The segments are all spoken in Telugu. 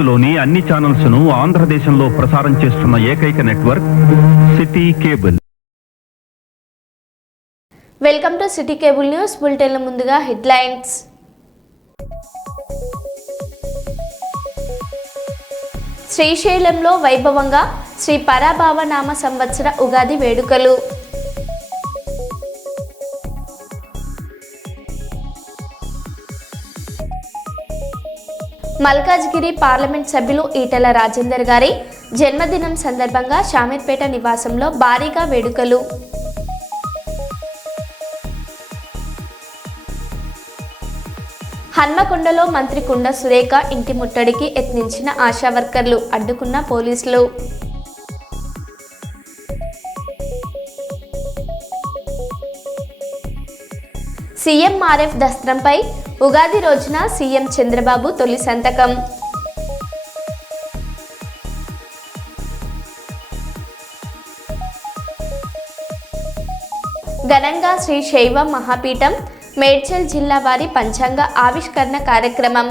భారత్లోని అన్ని ఛానల్స్ ను ఆంధ్రదేశంలో ప్రసారం చేస్తున్న ఏకైక network city cable. Welcome to city cable news bulletin. ముందుగా హెడ్లైన్స్. శ్రీశైలంలో వైభవంగా శ్రీ పరాభావ నామ సంవత్సర ఉగాది వేడుకలు. మల్కాజ్గిరి పార్లమెంట్ సభ్యులు ఈటెల రాజేందర్ గారి జన్మదినం సందర్భంగా షామీర్పేట నివాసంలో భారీగా వేడుకలు. హన్మకొండలో మంత్రి కుండ సురేఖ ఇంటి ముట్టడికి యత్నించిన ఆశా వర్కర్లు, అడ్డుకున్న పోలీసులు. సీఎంఆర్ఎఫ్ దస్త్రంపై ఉగాది రోజున సీఎం చంద్రబాబు తొలి సంతకం. ఘనంగా శ్రీ శైవ మహాపీఠం మేడ్చల్ జిల్లా వారి పంచాంగ ఆవిష్కరణ కార్యక్రమం.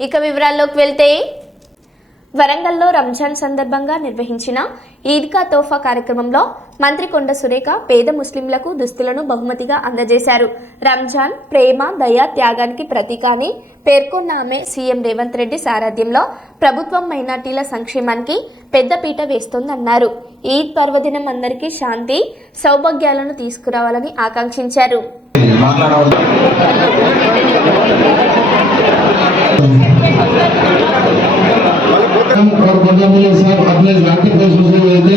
ఇక వివరాల్లోకి వెళ్తే, వరంగల్లో రంజాన్ సందర్భంగా నిర్వహించిన ఈద్గా తోఫా కార్యక్రమంలో మంత్రి కొండ సురేఖ పేద ముస్లింలకు దుస్తులను బహుమతిగా అందజేశారు. రంజాన్ ప్రేమ, దయ, త్యాగానికి ప్రతీక అని పేర్కొన్న ఆమె సీఎం రేవంత్ రెడ్డి సారథ్యంలో ప్రభుత్వం మైనార్టీల సంక్షేమానికి పెద్దపీట వేస్తోందన్నారు. ఈద్ పర్వదినం అందరికీ శాంతి, సౌభాగ్యాలను తీసుకురావాలని ఆకాంక్షించారు. और बंदा साहब अपने इलाके पैसों से लेते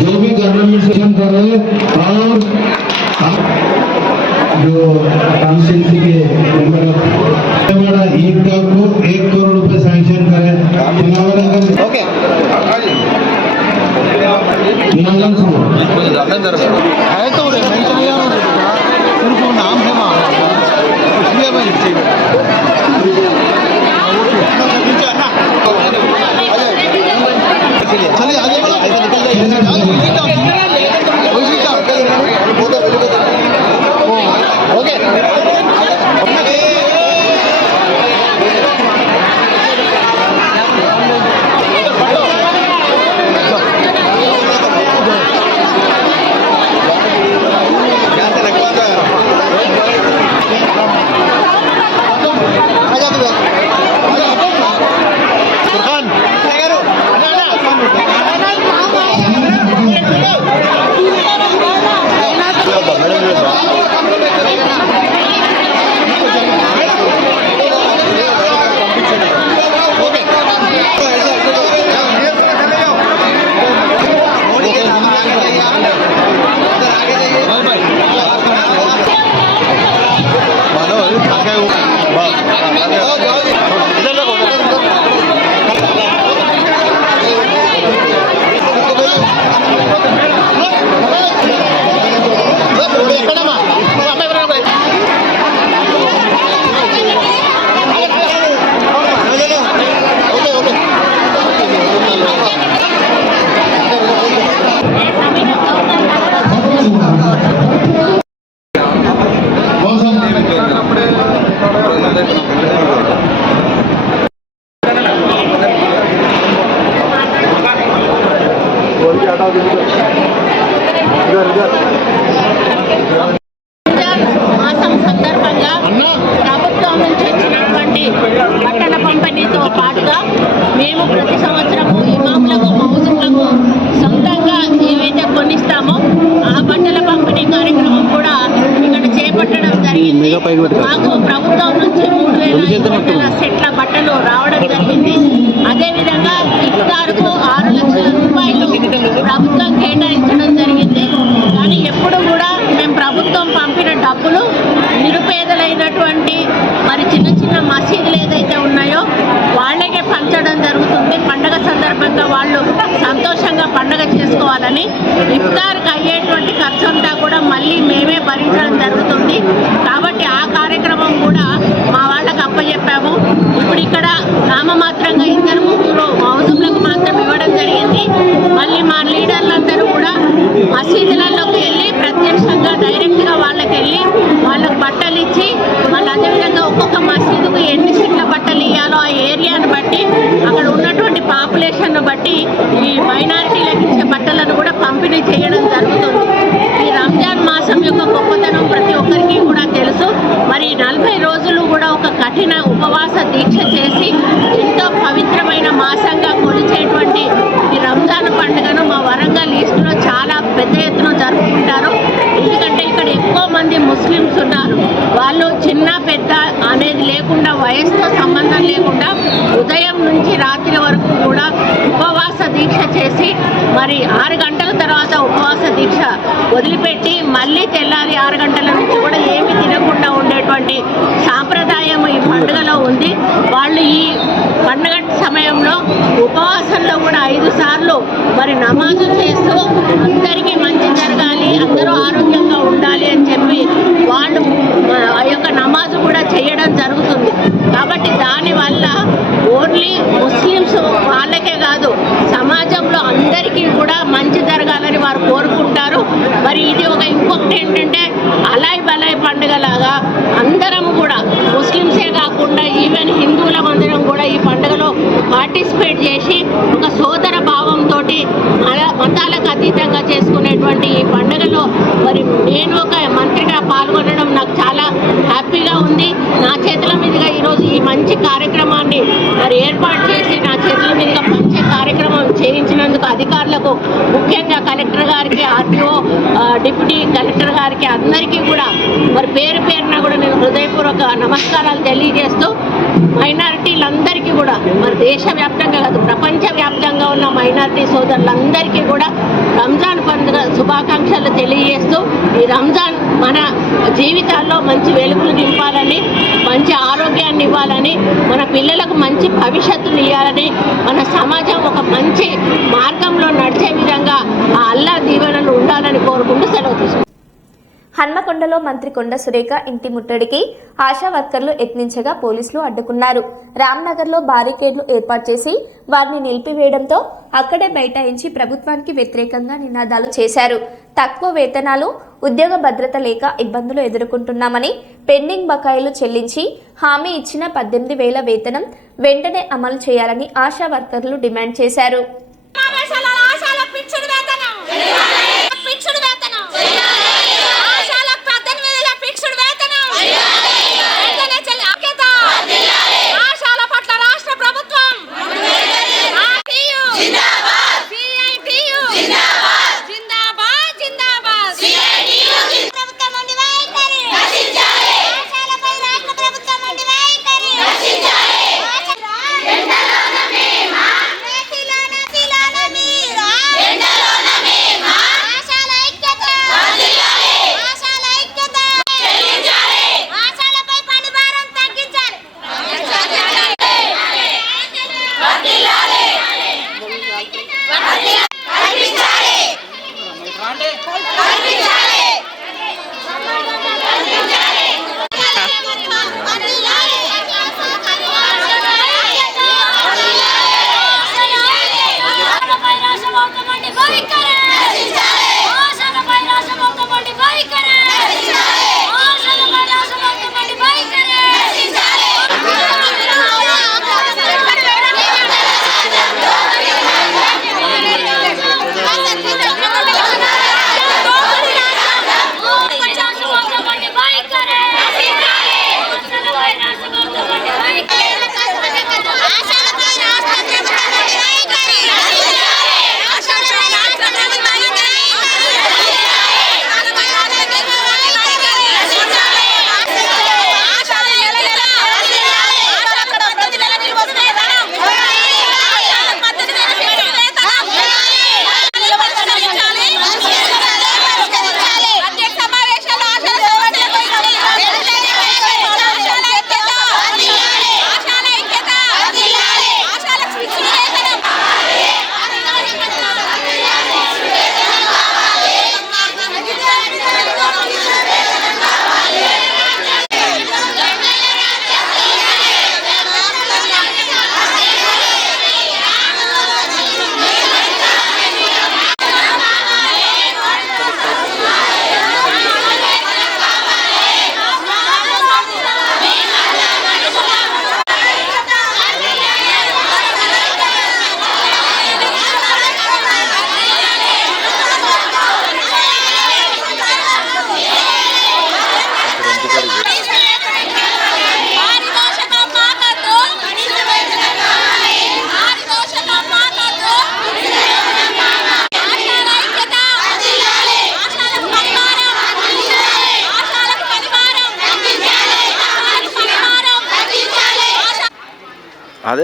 जो भी गवर्नमेंट सेशन कर रहे और जो कांस्टिट्यूंसी के हमारा ईदगाह को 1 करोड़ रुपए सैंक्शन करें. ओके है तो नाम है वहाँ इसलिए मैं चलिए आगे बढ़ो, ऐसे निकल जाइए. ओके మాసం సందర్భంగా ప్రభుత్వం నుంచి వచ్చినటువంటి బట్టల పంపిణీతో పాటుగా మేము ప్రతి సంవత్సరం ఇమాములకు, మౌజులకు సొంతంగా ఏవైతే కొనిస్తామో ఆ బట్టల పంపిణీ కార్యక్రమం కూడా ఇక్కడ చేపట్టడం జరిగింది. మాకు ప్రభుత్వం నుంచి 3,500 సెట్ల బట్టలు రావడం జరిగింది. అదేవిధంగా ఇఫ్తార్కు 6 లక్షల రూపాయలు ప్రభుత్వం కేటాయించడం జరిగింది. కానీ ఎప్పుడు కూడా మేము ప్రభుత్వం పంపిన డబ్బులు నిరుపేదలైనటువంటి మరి చిన్న చిన్న మసీదులు ఏదైతే ఉన్నాయో వాళ్ళకే పంచడం జరుగుతుంది. పండగ సందర్భంగా వాళ్ళు సంతోషంగా పండగ చేసుకోవాలని ఇఫ్తార్కి అయ్యేటువంటి ఖర్చు అంతా కూడా మళ్ళీ మేమే భరించడం జరుగుతుంది. కాబట్టి ఆ కార్యక్రమం కూడా మా వాళ్ళకి అప్పచెప్పాము. ఇప్పుడు ఇక్కడ నామమాత్రంగా 2-3 మౌజుంలకు మాత్రం ఇవ్వడం జరిగింది. మళ్ళీ మా లీడర్లందరూ కూడా మసీదులలోకి వెళ్ళి ప్రత్యక్షంగా డైరెక్ట్గా వాళ్ళకి వెళ్ళి రెగ్యులేషన్ బట్టి ఈ మైనారిటీలకు ఇచ్చే బట్టలను కూడా పంపిణీ చేయడం జరుగుతుంది. ఈ రంజాన్ మాసం యొక్క గొప్పతనం ప్రతి ఒక్కరికి కూడా తెలుసు. మరి 40 రోజులు కూడా ఒక కఠిన ఉపవాస దీక్ష చేసి ఎంతో పవిత్రమైన మాసంగా కొలిచేటువంటి ఈ రంజాన్ పండుగను మా వరంగల్ ఈస్ట్లో చాలా పెద్ద ఎత్తున జరుపుకుంటారు. ఎందుకంటే ఇక్కడ ఎక్కువ మంది ముస్లిమ్స్ ఉన్నారు. వాళ్ళు చిన్న పెద్ద అనేది లేకుండా, వయసుతో సంబంధం లేకుండా ఉదయం నుంచి రాత్రి వరకు కూడా ఉపవాస దీక్ష చేసి మరి 6 గంటల తర్వాత ఉపవాస దీక్ష వదిలిపెట్టి మళ్ళీ తెల్లారి 6 గంటల నుంచి కూడా ఏమి తినకుండా ఉండేటువంటి సాంప్రదాయం ఈ పండుగలో ఉంది. వాళ్ళు ఈ పండుగ సమయంలో ఉపవాసంలో కూడా 5 సార్లు మరి నమాజు చేస్తూ అందరికీ మంచి జరగాలి, అందరూ ఆరోగ్యంగా ఉండాలి అని చెప్పి వాళ్ళు ఆ యొక్క నమాజు కూడా చేయడం జరుగుతుంది. కాబట్టి దానివల్ల ఓన్లీ ముస్లిమ్స్ వాళ్ళకే కాదు, సమాజంలో అందరికీ కూడా మంచి జరగాలని వారు కోరుకుంటారు. మరి ఇది ఇంకొకటి ఏంటంటే అలాయ్ బలాయ్ పండుగలాగా అందరం కూడా ముస్లిమ్సే కాకుండా ఈవెన్ హిందువుల అందరం కూడా ఈ పండుగలో పార్టిసిపేట్ చేసి ఒక సోదర భావంతో మతాలకు అతీతంగా చేసుకునేటువంటి ఈ పండుగలో మరి నేను ఒక మంత్రిగా పాల్గొనడం నాకు చాలా హ్యాపీగా ఉంది. నా చేతుల మీదుగా ఈరోజు ఈ మంచి కార్యక్రమాన్ని మరి ఏర్పాటు చేసి నా చేతుల మీదుగా మంచి కార్యక్రమం చేయించినందుకు అధికారులకు, ముఖ్యంగా కలెక్టర్ గారికి, ఆర్టీఓ డిప్యూటీ కలెక్టర్ గారికి అందరికీ కూడా మరి పేరు పేరున కూడా నేను హృదయపూర్వక నమస్కారాలు తెలియజేస్తూ మైనారిటీలందరికీ కూడా మరి దేశవ్యాప్తంగా కాదు ప్రపంచవ్యాప్తంగా ఉన్న మైనారిటీ సోదరులందరికీ కూడా రంజాన్ పండుగ శుభాకాంక్షలు తెలియజేస్తూ ఈ రంజాన్ మన జీవితాల్లో మంచి వెలుగులు నింపాలని, మంచి ఆరోగ్యాన్ని ఇవ్వాలని, మన పిల్లలకు మంచి భవిష్యత్తుని ఇవ్వాలని, మన సమాజం ఒక మంచి మార్గంలో నడిచే విధంగా ఆ అల్లా దీవెనలు ఉండాలని కోరుకుంటూ సెలవు తీసుకుంటాం. హన్మకొండలో మంత్రి కొండ సురేఖ ఇంటి ముట్టడికి ఆశా వర్కర్లు యత్నించగా పోలీసులు అడ్డుకున్నారు. రామ్నగర్లో బారికేడ్లు ఏర్పాటు చేసి వారిని నిలిపివేయడంతో అక్కడే బైఠాయించి ప్రభుత్వానికి వ్యతిరేకంగా నినాదాలు చేశారు. తక్కువ వేతనాలు, ఉద్యోగ భద్రత లేక ఇబ్బందులు ఎదుర్కొంటున్నామని, పెండింగ్ బకాయిలు చెల్లించి హామీ ఇచ్చిన 18,000 వేతనం వెంటనే అమలు చేయాలని ఆశా వర్కర్లు డిమాండ్ చేశారు. ఆశాల ఐక్యత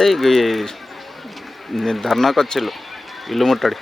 అదే ఇక నేను ధర్నాకు వచ్చిళ్ళు ఇల్లు ముట్టడి.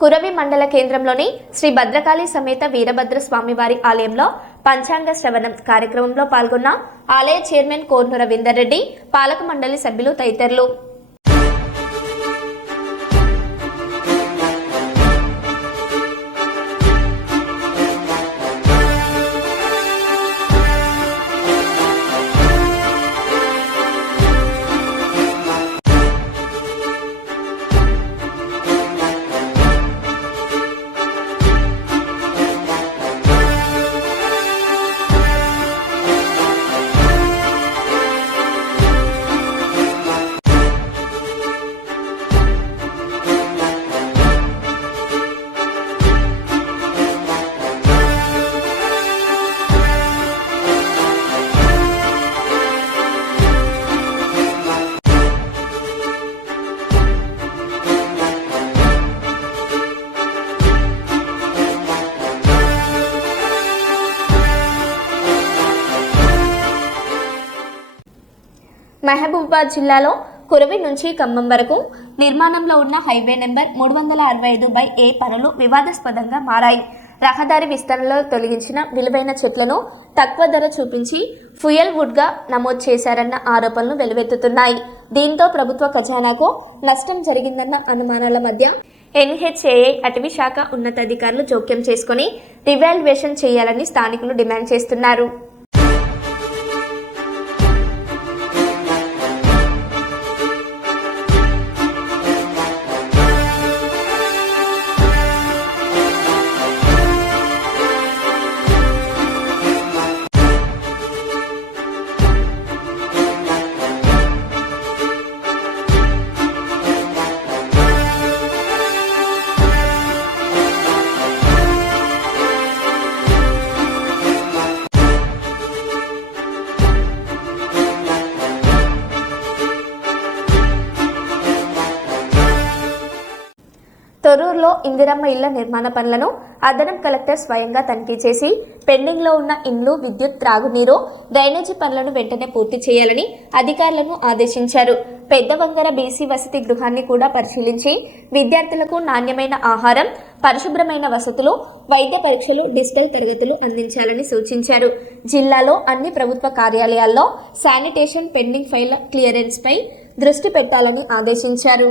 కురవి మండల కేంద్రంలోని శ్రీ భద్రకాళి సమేత వీరభద్ర స్వామివారి ఆలయంలో పంచాంగ శ్రవణం కార్యక్రమంలో పాల్గొన్న ఆలయ చైర్మన్ కోర్ను రవీందర్ రెడ్డి, పాలక మండలి సభ్యులు తదితరులు. మహబూబాబాద్ జిల్లాలో కురవి నుంచి ఖమ్మం వరకు నిర్మాణంలో ఉన్న హైవే నెంబర్ 365/A పనులు వివాదాస్పదంగా మారాయి. రహదారి విస్తరణలో తొలగించిన విలువైన చెట్లను తక్కువ ధర చూపించి ఫ్యూయల్ వుడ్గా నమోదు చేశారన్న ఆరోపణలు వెలువెత్తుతున్నాయి. దీంతో ప్రభుత్వ ఖజానాకు నష్టం జరిగిందన్న అనుమానాల మధ్య NHAI అటవీ శాఖ ఉన్నతాధికారులు జోక్యం చేసుకుని రివాల్యుయేషన్ చేయాలని స్థానికులు డిమాండ్ చేస్తున్నారు. తొర్రూరులో ఇందిరమ్మ ఇళ్ల నిర్మాణ పనులను అదనం కలెక్టర్ స్వయంగా తనిఖీ చేసి పెండింగ్లో ఉన్న ఇండ్లు, విద్యుత్, త్రాగునీరు, డ్రైనేజీ పనులను వెంటనే పూర్తి చేయాలని అధికారులను ఆదేశించారు. పెద్ద వంగర బీసీ వసతి గృహాన్ని కూడా పరిశీలించి విద్యార్థులకు నాణ్యమైన ఆహారం, పరిశుభ్రమైన వసతులు, వైద్య పరీక్షలు, డిజిటల్ తరగతులు అందించాలని సూచించారు. జిల్లాలో అన్ని ప్రభుత్వ కార్యాలయాల్లో శానిటేషన్, పెండింగ్ ఫైల్ క్లియరెన్స్ పై దృష్టి పెట్టాలని ఆదేశించారు.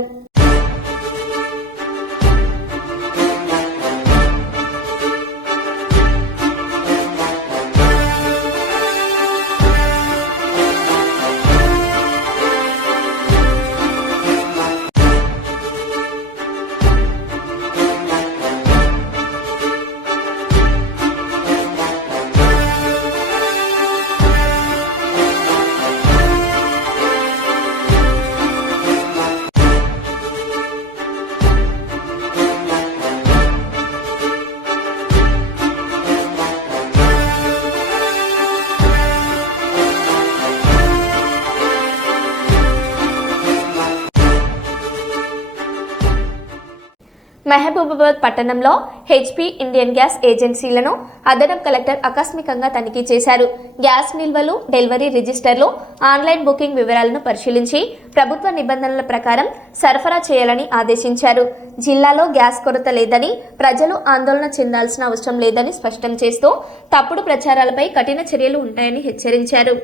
మహబూబాబాద్ పట్టణంలో హెచ్పీ ఇండియన్ గ్యాస్ ఏజెన్సీలను అదనపు కలెక్టర్ ఆకస్మికంగా తనిఖీ చేశారు. గ్యాస్ నిల్వలు, డెలివరీ రిజిస్టర్లు, ఆన్లైన్ బుకింగ్ వివరాలను పరిశీలించి ప్రభుత్వ నిబంధనల ప్రకారం సరఫరా చేయాలని ఆదేశించారు. జిల్లాలో గ్యాస్ కొరత లేదని, ప్రజలు ఆందోళన చెందాల్సిన అవసరం లేదని స్పష్టం చేస్తూ తప్పుడు ప్రచారాలపై కఠిన చర్యలు ఉంటాయని హెచ్చరించారు.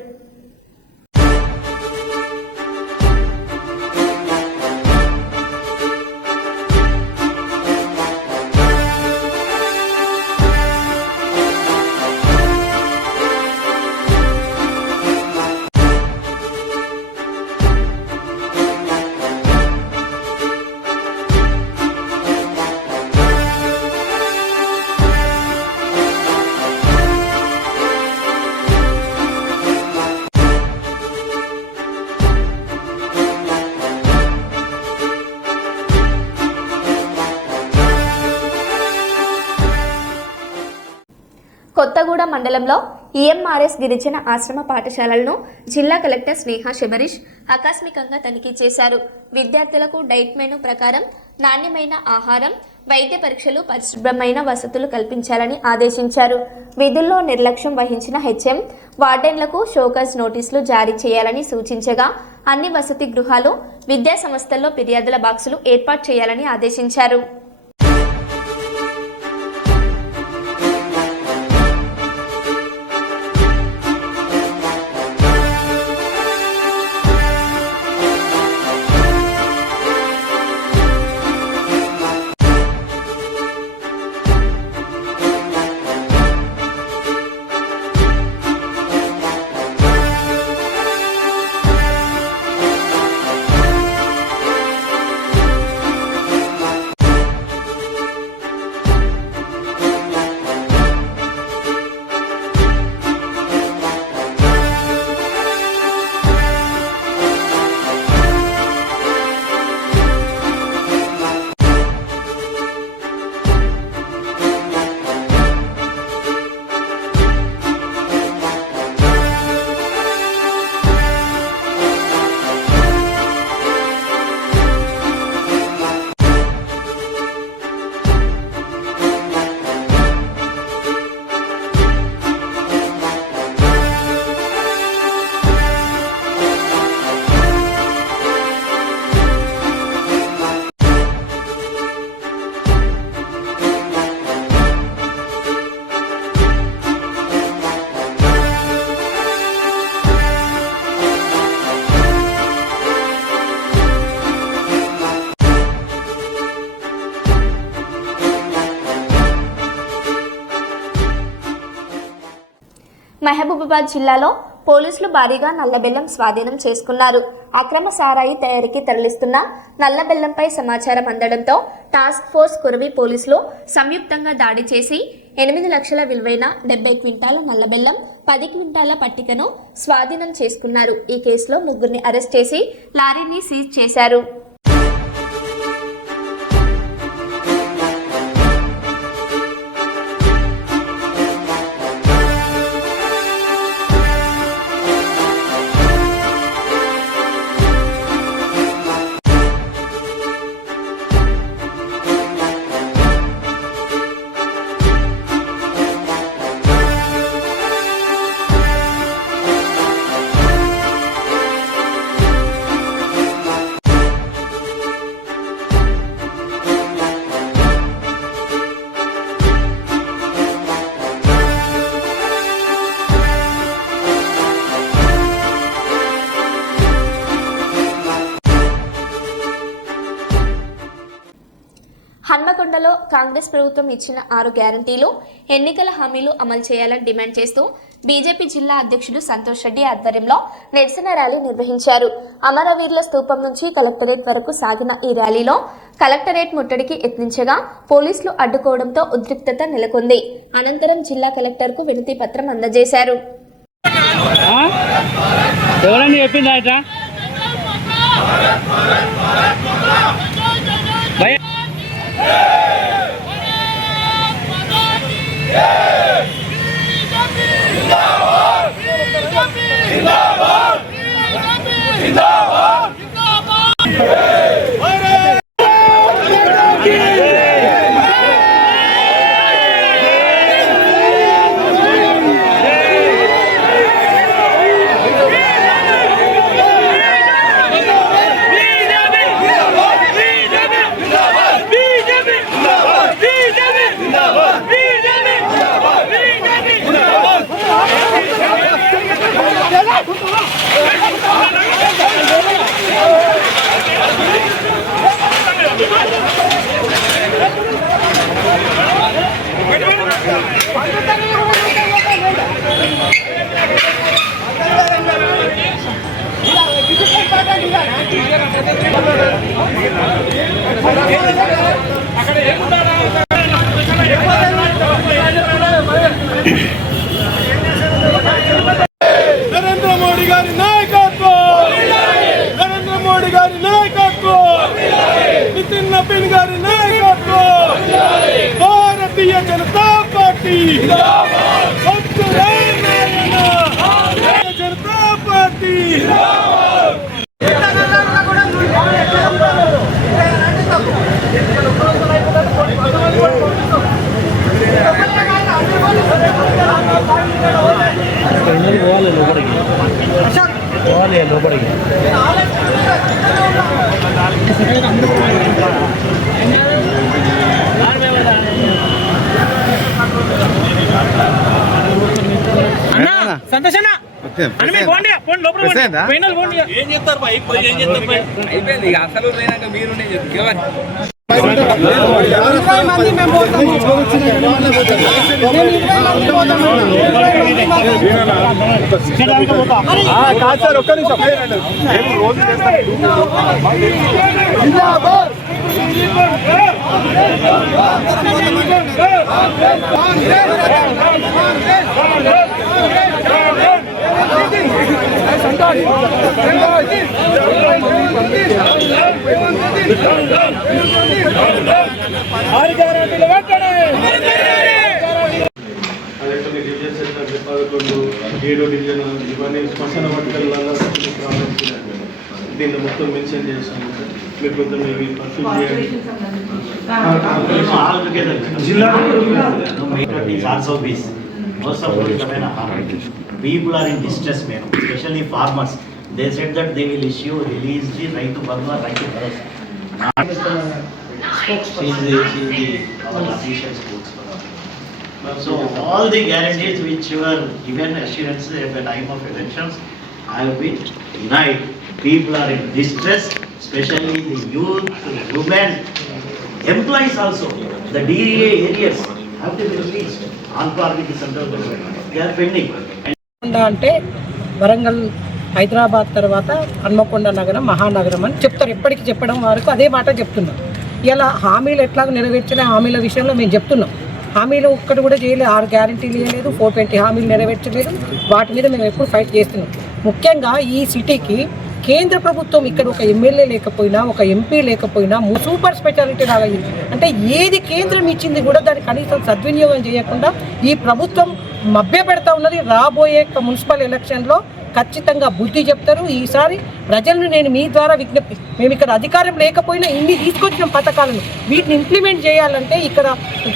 కొత్తగూడ మండలంలో ఈఎంఆర్ఎస్ గిరిజన ఆశ్రమ పాఠశాలలను జిల్లా కలెక్టర్ స్నేహ శబరీష్ ఆకస్మికంగా తనిఖీ చేశారు. విద్యార్థులకు డైట్ మెనూ ప్రకారం నాణ్యమైన ఆహారం, వైద్య పరీక్షలు, పరిశుభ్రమైన వసతులు కల్పించాలని ఆదేశించారు. విధుల్లో నిర్లక్ష్యం వహించిన హెచ్ఎం, వార్డెన్లకు షోకాజ్ నోటీసులు జారీ చేయాలని సూచించగా అన్ని వసతి గృహాలు, విద్యా సంస్థల్లో ఫిర్యాదుల బాక్సులు ఏర్పాటు చేయాలని ఆదేశించారు. మహబూబాబాద్ జిల్లాలో పోలీసులు భారీగా నల్లబెల్లం స్వాధీనం చేసుకున్నారు. అక్రమ సారాయి తయారీకి తరలిస్తున్న నల్లబెల్లంపై సమాచారం అందడంతో టాస్క్ ఫోర్స్ కురవి పోలీసులు సంయుక్తంగా దాడి చేసి 8 లక్షల విలువైన 70 క్వింటాల నల్లబెల్లం, 10 క్వింటాల పట్టికను స్వాధీనం చేసుకున్నారు. ఈ కేసులో 3 అరెస్ట్ చేసి లారీని సీజ్ చేశారు. హన్మకొండలో కాంగ్రెస్ ప్రభుత్వం ఇచ్చిన 6 గ్యారంటీలు, ఎన్నికల హామీలు అమలు చేయాలని డిమాండ్ చేస్తూ బీజేపీ జిల్లా అధ్యక్షుడు సంతోష్ రెడ్డి ఆధ్వర్యంలో నిరసన ర్యాలీ నిర్వహించారు. అమరవీరుల స్తూపం నుంచి కలెక్టరేట్ వరకు సాగిన ఈ ర్యాలీలో కలెక్టరేట్ ముట్టడికి యత్నించగా పోలీసులు అడ్డుకోవడంతో ఉద్రిక్తత నెలకొంది. అనంతరం జిల్లా కలెక్టర్కు వినతి పత్రం అందజేశారు. నరేంద్ర మోడీ గారి నాయకత్వం, నరేంద్ర మోడీ గారి నాయకత్వం, నితిన్ నవీన్ గారి నాయకత్వం, భారతీయ జనతా పార్టీ, సత్యనారాయణ జనతా పార్టీ. సంతోషనా ఏం చేస్తారు అయిపోయింది అసలు మీరు కాదు సార్, ఒక్క నిమిషం రోజు అలాంటి డివిజన్ సెంటర్ 11 7 డివిజన్ ఇవన్నీ శ్మశాన వాటికల్లో దీన్ని మొత్తం మెన్షన్ చేస్తాము సార్. మీరు కొంచెం పర్సూల్ చేయండి. Most of those people are in distress, man, especially farmers. They said that they will release the right to Bangla, right to Bharat. Our official spokesman. So all the guarantees which were given assurance at the time of elections have been denied. People are in distress, especially the youth, women, employees also. The DEA areas have to be released. On par with the central government. They are pending. అంటే వరంగల్ హైదరాబాద్ తర్వాత హన్మకొండ నగరం మహానగరం అని చెప్తారు. ఎప్పటికీ చెప్పడం వరకు అదే మాట చెప్తున్నాం. ఇలా హామీలు ఎట్లాగో నెరవేర్చిన హామీల విషయంలో మేము చెప్తున్నాం. హామీలు ఒక్కటి కూడా చేయలేదు. 6 గ్యారెంటీలు ఇవ్వలేదు, 420 హామీలు నెరవేర్చలేదు. వాటి మీద మేము ఎప్పుడు ఫైట్ చేస్తున్నాం. ముఖ్యంగా ఈ సిటీకి కేంద్ర ప్రభుత్వం ఇక్కడ ఒక ఎమ్మెల్యే లేకపోయినా, ఒక ఎంపీ లేకపోయినా సూపర్ స్పెషాలిటీ లాగా అంటే ఏది కేంద్రం ఇచ్చింది కూడా దాన్ని కనీసం సద్వినియోగం చేయకుండా ఈ ప్రభుత్వం మభ్యపెడతా ఉన్నది. రాబోయే మున్సిపల్ ఎలక్షన్లో ఖచ్చితంగా బుద్ధి చెప్తారు. ఈసారి ప్రజలను నేను మీ ద్వారా విజ్ఞప్తి, మేము ఇక్కడ అధికారం లేకపోయినా ఇన్ని తీసుకొచ్చిన పథకాలను వీటిని ఇంప్లిమెంట్ చేయాలంటే ఇక్కడ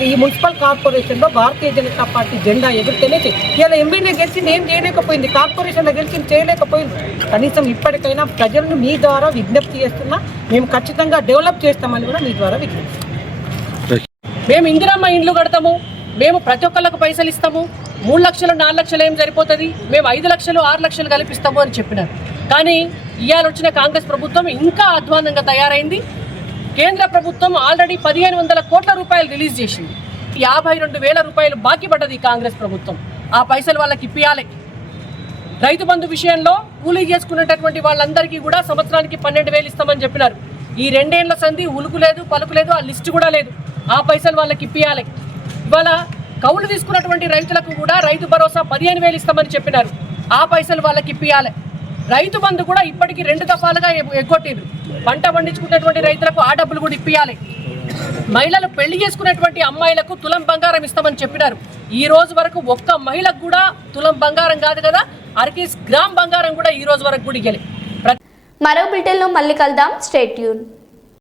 ఈ మున్సిపల్ కార్పొరేషన్లో భారతీయ జనతా పార్టీ జెండా ఎగురితేనే ఇలా ఎమ్మెల్యే గెలిచి ఏం చేయలేకపోయింది, కార్పొరేషన్లో గెలిచి చేయలేకపోయింది. కనీసం ఇప్పటికైనా ప్రజలను మీ ద్వారా విజ్ఞప్తి చేస్తున్నా, మేము ఖచ్చితంగా డెవలప్ చేస్తామని కూడా మీ ద్వారా విజ్ఞప్తి. మేము ఇందిరమ్మ ఇండ్లు కడతాము, మేము ప్రతి ఒక్కళ్ళకు పైసలు ఇస్తాము, 3 లక్షలు 4 లక్షలు ఏం సరిపోతుంది, మేము 5 లక్షలు 6 లక్షలు కల్పిస్తాము అని చెప్పినారు. కానీ ఇవాళ వచ్చిన కాంగ్రెస్ ప్రభుత్వం ఇంకా అధ్వానంగా తయారైంది. కేంద్ర ప్రభుత్వం ఆల్రెడీ 1500 కోట్ల రూపాయలు రిలీజ్ చేసింది. 52,000 రూపాయలు బాకీ పడ్డది కాంగ్రెస్ ప్రభుత్వం. ఆ పైసలు వాళ్ళకి ఇప్పియాలి. రైతు బంధు విషయంలో కూలీ చేసుకునేటటువంటి వాళ్ళందరికీ కూడా సంవత్సరానికి 12,000 ఇస్తామని చెప్పినారు. ఈ 2 ఏళ్ల సంధి ఉలుకు లేదు, పలుకు లేదు, ఆ లిస్టు కూడా లేదు. ఆ పైసలు వాళ్ళకి ఇప్పియాలి. ఇవాళ కౌలు తీసుకున్నటువంటి రైతులకు కూడా రైతు భరోసా 15,000 ఇస్తామని చెప్పినారు. ఆ పైసలు వాళ్ళకి ఇప్పియాలి. రైతు బంధు కూడా ఇప్పటికీ 2 దఫాలుగా ఎగ్గొట్టిండ్రు. పంట పండించుకున్నటువంటి రైతులకు ఆ డబ్బులు కూడా ఇప్పియాలి. మహిళలు పెళ్లి చేసుకునేటువంటి అమ్మాయిలకు తులం బంగారం ఇస్తామని చెప్పినారు. ఈ రోజు వరకు ఒక్క మహిళకు కూడా తులం బంగారం కాదు కదా, 1 గ్రామ్ బంగారం కూడా ఈ రోజు వరకు కూడా ఇవ్వలేదు. మరో బిల్టెన్లో మళ్ళీ కలుద్దాం. Stay tune.